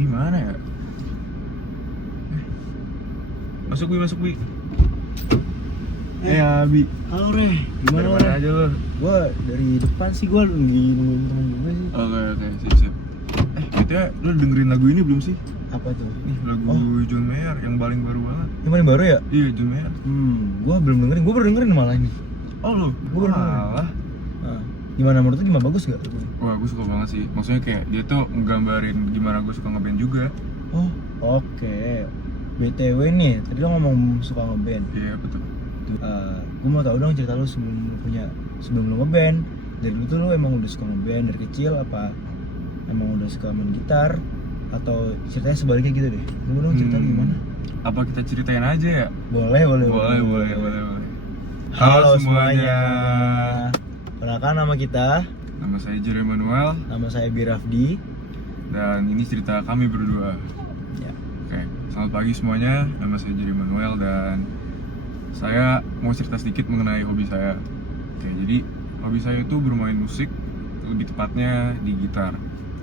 Gimana ya? Masuk Wi. Abi. Halo Re, Dari gimana? mana aja lo? Gua dari depan sih, gua lagi nungguin temen gue sih. Oke, siap. Gitu ya, lo dengerin lagu ini belum sih? Apa tuh? Nih, lagu John Mayer yang paling baru banget. Yang paling baru ya? Iya, John Mayer. Gua belum dengerin, gua baru dengerin malah ini. Oh lo? Gua baru dengerin. Malah. Nah, gimana menurut lu, gimana, bagus gak? Wah, gue suka banget sih. Maksudnya kayak dia tuh nggambarin gimana gue suka ngeband juga. Oh, oke. BTW nih, tadi lo ngomong suka ngeband. Iya, betul. Gue mau tahu dong cerita lu sebelum lu ngeband. Dari dulu tuh lu emang udah suka ngeband dari kecil, apa emang udah suka main gitar, atau ceritanya sebaliknya gitu deh? Lu mau dong cerita lu gimana? Apa kita ceritain aja ya? Boleh. Boleh. Halo semuanya. Perkenalkan nama kita. Nama saya Jerry Manuel Nama saya Birafdi. dan ini cerita kami berdua. Ya. Oke, selamat pagi semuanya. Nama saya Jerry Manuel dan saya mau cerita sedikit mengenai hobi saya. Oke, jadi hobi saya itu bermain musik, lebih tepatnya di gitar.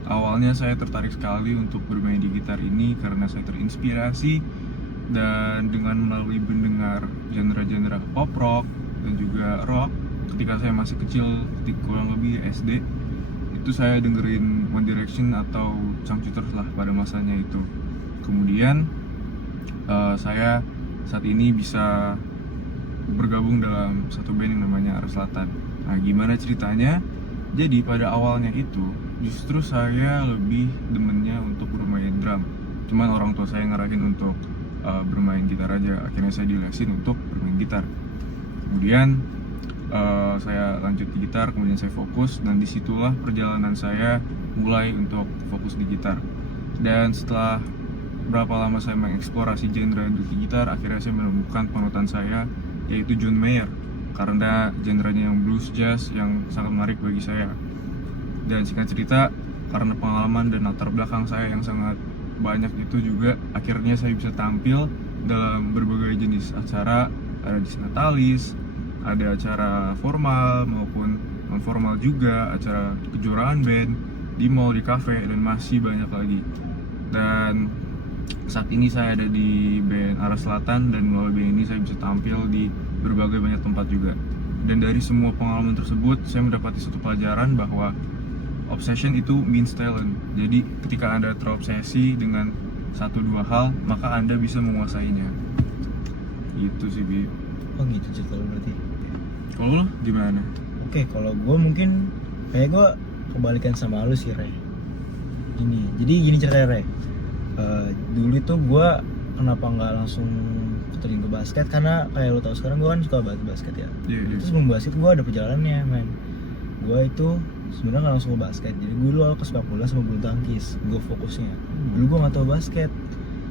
Awalnya saya tertarik sekali untuk bermain di gitar ini karena saya terinspirasi dan dengan melalui mendengar genre-genre pop rock dan juga rock ketika saya masih kecil, kurang lebih SD. Itu saya dengerin One Direction atau Changcuters lah pada masanya itu. Kemudian saya saat ini bisa bergabung dalam satu band yang namanya Arah Selatan. Nah, gimana ceritanya? Jadi pada awalnya itu justru saya lebih demennya untuk bermain drum. Cuman orang tua saya ngarahin untuk bermain gitar aja. Akhirnya saya dilesin untuk bermain gitar. Kemudian saya lanjut di gitar, kemudian saya fokus, dan disitulah perjalanan saya mulai untuk fokus di gitar. Dan setelah berapa lama saya mengeksplorasi genre di gitar, akhirnya saya menemukan panutan saya, yaitu John Mayer, karena genrenya yang blues jazz yang sangat menarik bagi saya. Dan singkat cerita, karena pengalaman dan latar belakang saya yang sangat banyak itu juga, akhirnya saya bisa tampil dalam berbagai jenis acara. Ada di Natalis, ada acara formal maupun non formal juga, acara kejuaraan band, di mall, di cafe, dan masih banyak lagi. Dan saat ini saya ada di band Arah Selatan, dan melalui band ini saya bisa tampil di berbagai banyak tempat juga. Dan dari semua pengalaman tersebut, saya mendapati satu pelajaran bahwa obsession itu means talent. Jadi ketika Anda terobsesi dengan satu dua hal, maka Anda bisa menguasainya. Gitu sih, Bi. Oh gitu cerita lu berarti. Kalau lo gimana? Oke, kalau gue mungkin kayak gue kebalikan sama lu sih, Re. Jadi gini ceritanya, Re. Dulu itu gue kenapa nggak langsung terjun ke basket, karena kayak lo tau sekarang gue kan suka banget basket ya. Iya. Terus sebelum basket gue ada perjalanannya, men. Gue itu sebenarnya nggak langsung ke basket. Jadi gue dulu ke sepak bola sama bulu tangkis. Gue fokusnya. Dulu gue nggak tahu basket.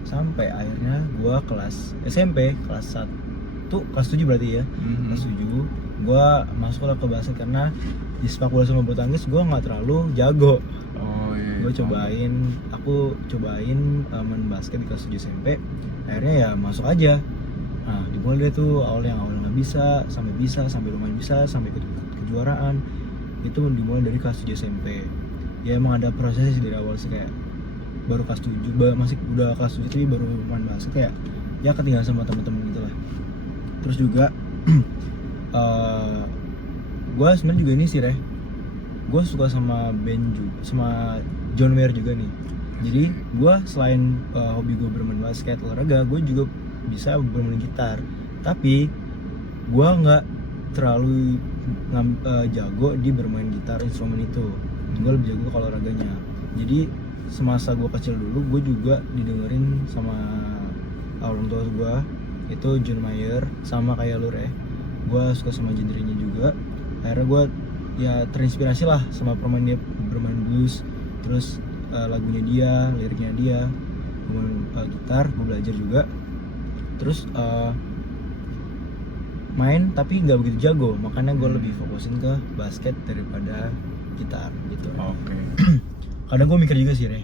Sampai akhirnya gue kelas SMP kelas 7 berarti ya. Kelas 7 gue masuklah ke basket karena di sepak bola sama bulu tangkis gue nggak terlalu jago. Oh iya. Gue aku cobain main basket di kelas 7 SMP. Akhirnya ya masuk aja. Nah, dimulai deh tuh awalnya nggak bisa sampai lumayan bisa sampai ikut kejuaraan. Itu dimulai dari kelas 7 SMP. Ya emang ada prosesnya sih dari awal sih, kayak baru kelas 7 masih udah kelas 7 tapi baru main basket, kayak ya ketinggalan sama teman-teman gitu lah. Terus juga gue sebenarnya juga ini sih, Re. Gue suka sama band juga, sama John Mayer juga nih. Jadi gue selain hobi gue bermain basket, olahraga, gue juga bisa bermain gitar. Tapi gue nggak terlalu jago di bermain gitar instrumen itu. Gue lebih jago kalau olahraganya. Jadi semasa gue kecil dulu, gue juga didengerin sama orang tua gue, itu John Mayer, sama kayak lu, Re. Gue suka sama genrenya juga. Akhirnya gue ya terinspirasi lah sama bermain blues, terus lagunya dia, liriknya dia. Gue main gitar, gue belajar juga. Terus main tapi nggak begitu jago, makanya gue lebih fokusin ke basket daripada gitar gitu. Oke. Kadang gue mikir juga sih, Re,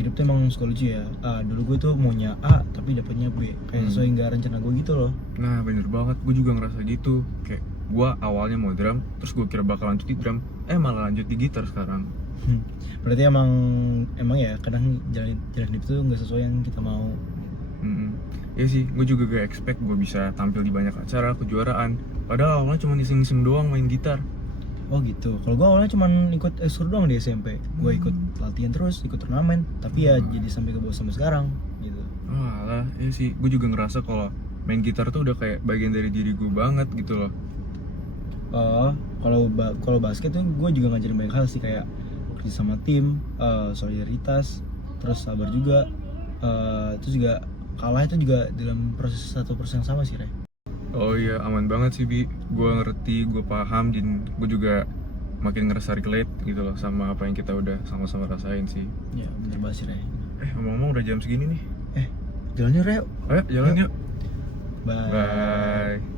hidup tuh emang suka lucu ya. Dulu gue tuh maunya A tapi dapetnya B, kayak sesuai nggak rencana gue gitu loh. Nah, bener banget, gue juga ngerasa gitu. Kayak gue awalnya mau drum, terus gue kira bakal lanjut di drum, malah lanjut di gitar sekarang. Berarti emang ya kadang jalan hidup itu nggak sesuai yang kita mau. Ya sih, gue juga gak expect gue bisa tampil di banyak acara kejuaraan. Padahal awalnya cuma iseng-iseng doang main gitar. Oh gitu. Kalau gue awalnya cuma ikut ekskul doang di SMP. Gue ikut latihan terus, ikut turnamen. Tapi ya jadi sampai ke bawah sampai sekarang gitu. Alah, ya sih, gue juga ngerasa kalau main gitar tuh udah kayak bagian dari diri gue banget gitu loh. Kalau basket tuh gue juga ngajarin banyak hal sih, kayak kerja sama tim, solidaritas, terus sabar juga. Terus juga kalah itu juga dalam proses satu proses yang sama sih, Re. Oh iya, aman banget sih Bi. Gue ngerti, gue paham, dan gue juga makin ngerasa relate gitu loh sama apa yang kita udah sama-sama rasain sih. Ya bener banget sih, Re. Ngomong-ngomong udah jam segini nih. Jalan yuk, Re. Ayo jalan yuk. Bye. Bye.